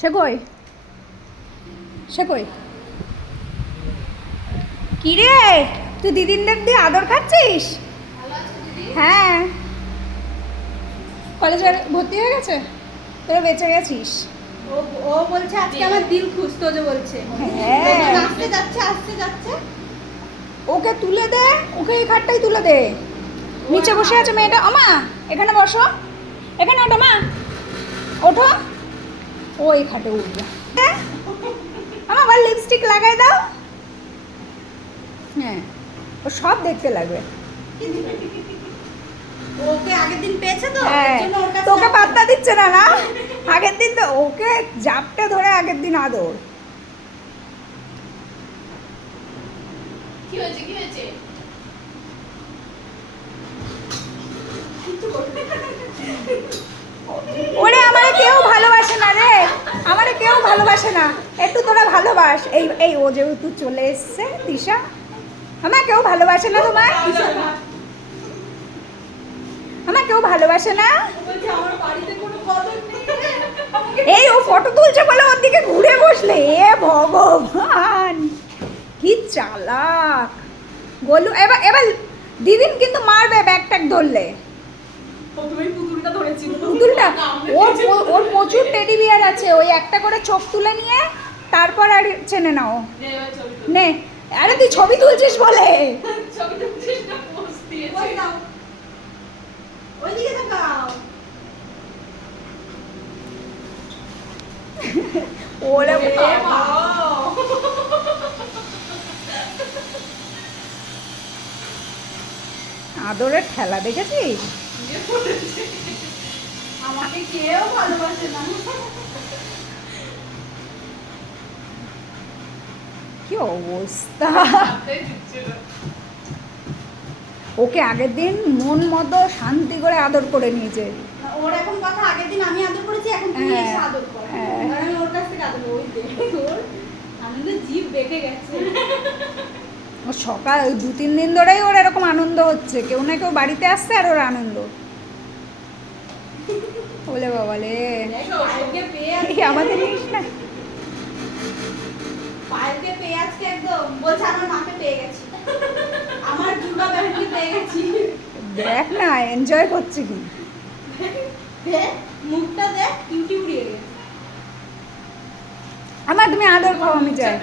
সে কই সে কই কি রে তুই দিদিনদের দিয়ে আদর খাচ্ছিস? হ্যাঁ কলেজে ভর্তি হয়ে গেছে, তোরা বেঁচে গেছিস। ও ও বলছে আজকে আমার দিল খুশ, তো যে বলছে হ্যাঁ আসতে যাচ্ছে ওকে তুলে দে, ওকে এই খাটটাই তুলে দে। নিচে বসে আছে মেয়েটা। আমা এখানে বসো, এখানে ওঠো মা, ওঠো। ও এই খাটে উঠবে। আমা আবার লিপস্টিক লাগাই দাও। হ্যাঁ ও সব দেখতে লাগবে। ওকে আগের দিন পেয়েছে তো হ্যাঁ এর জন্য ওর কাছে তোকে পাত্তা দিচ্ছে না না, আগের দিন তো ওকে জাপটে ধরে আগের দিন আদর। কি হয়েছে ওরে আমারে কেউ ভালোবাসে না রে, আমারে কেউ ভালোবাসে না, একটু তোরা ভালোবাস। এই এই ও যেহেতু চলে এসছে তিশা, আমার কেউ ভালোবাসে না তোমার, আমার কেউ ভালোবাসে না। বলছে আমার বাড়িতে কোনো কদর নেই। এই ও ফটো তুলছে বলে ওর দিকে ঘুরে বসলে, এ ভগবান কি চালাক গোলু। এবার এবার দিদিন কিন্তু মারবে ব্যাগ ট্যাগ ধরলে। প্রথমেই পুতুলটা ধরেছিল, পুতুলটা ওর ওর প্রচুর টেডি বিয়ার আছে, ওই একটা করে চোখ তুলে নিয়ে তারপর আর চেনে নাও। নে আরে তুই ছবি তুলছিস বলে। ছবি তুলছিস না, পোজ দিয়েছে। ওইদিকে তাকাও। ওরে বাবা। আদরের ঠেলা দেখেছিস? আমাকে কেউ ভালোবাসে না। কি অবস্থা। ওকে আগের দিন মন মতো শান্তি করে আদর করে নিয়েছে। ওর এখন কথা, আগের দিন আমি আদর করেছি, এখন তুই এসে আদর কর। হ্যাঁ। আর আমি ওর কাছ থেকে আদর করি। ওই দেখ ওর আনন্দে জিভ বেঁকে গেছে। ও সকাল ওই 2-3 দিন ধরেই ওর এরকম আনন্দ হচ্ছে, কেউ না কেউ বাড়িতে আসছে আর ওর আনন্দ। বলে বাবালে পায়েলকে পেয়ে এই আমাদের নিস না। পায়েলকে পেয়ে আজকে একদম বলছে আমার মাকে পেয়ে গেছি, আমার দুর্গা ব্যাপারকে পেয়ে গেছি। দেখ না এনজয় করছে কি। দেখ মুখটা দেখ, কিউটি উড়িয়ে গেছে। আমার তুমি আদর খাও, আমি যাই।